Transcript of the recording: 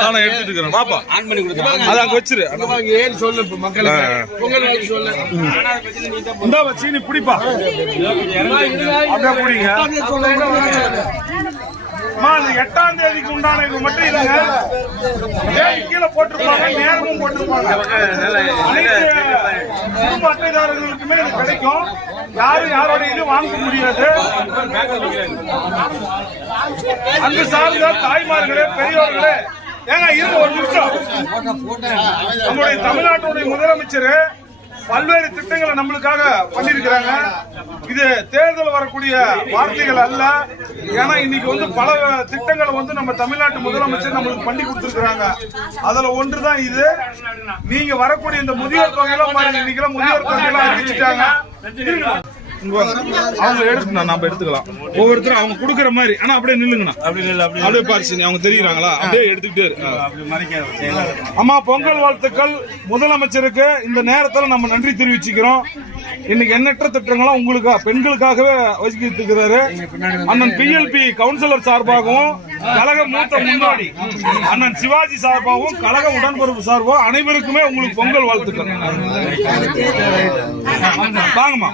நான் எடுத்துட்டு இருக்கிறேன். வாப்பா. ஆன் பண்ணி கொடுத்துருவாங்க அதை அங்க வச்சிரு. ஏன்னு சொல்லு இப்ப மக்களுக்கு. வாழ்த்து சொல்லு. இந்தா சீனி பிடிப்பா. அப்படியே பிடிங்க. எட்டாம் தேதிக்கு உண்டான இது மட்டும் இல்லைங்க கீழே போட்டிருப்பாங்க நேரமும் போட்டிருப்பாங்க. குடும்ப அட்டைதாரர்களுக்குமே இது கிடைக்கும். யாரும் யாரோட இது வாங்க முடியாது. அங்கு சார்ந்த தாய்மார்களே பெரியவர்களே ஏங்க இருங்க ஒரு நிமிஷம். நம்முடைய தமிழ்நாட்டுடைய முதலமைச்சர் பல்வேறு திட்டங்களை நம்மளுக்காக பண்ணிருக்கிறாங்க இது தேர்தல் வரக்கூடிய வார்த்தைகள் அல்ல. ஏன்னா இன்னைக்கு வந்து பல திட்டங்களை வந்து நம்ம தமிழ்நாட்டு முதலமைச்சர் நம்மளுக்கு பண்ணி கொடுத்துருக்காங்க அதுல ஒன்றுதான் இது. நீங்க வரக்கூடிய இந்த முதியோர் தொகையெல்லாம் இன்னைக்கு முதியோர் தொகையெல்லாம் அறிவிச்சுட்டாங்க அவங்க எடுக்கணும் நம்ம எடுத்துக்கலாம். ஒவ்வொருத்தரும் அவங்க கொடுக்குற மாதிரி. ஆனா அப்படியே நில்லுங்கண்ணா. அப்படியே பாரிசு அவங்க தெரியுறாங்களா? அப்படியே எடுத்துக்கிட்டே அம்மா பொங்கல் வாழ்த்துக்கள். முதலமைச்சருக்கு இந்த நேரத்துல நம்ம நன்றி தெரிவிச்சுக்கிறோம். இன்னைக்கு எண்ணற்ற திட்டங்களும் உங்களுக்கு பெண்களுக்காகவே ஒதுக்கிட்டு இருக்கிறாரு. அண்ணன் பிஎல்பி கவுன்சிலர் சார்பாகவும் கழக மூத்த முன்னாடி அண்ணன் சிவாஜி சார்பாகவும் கழக உடன்பிறப்பு சார்பாகவும் அனைவருக்குமே உங்களுக்கு பொங்கல் வாழ்த்துக்கள். வாங்கம்மா.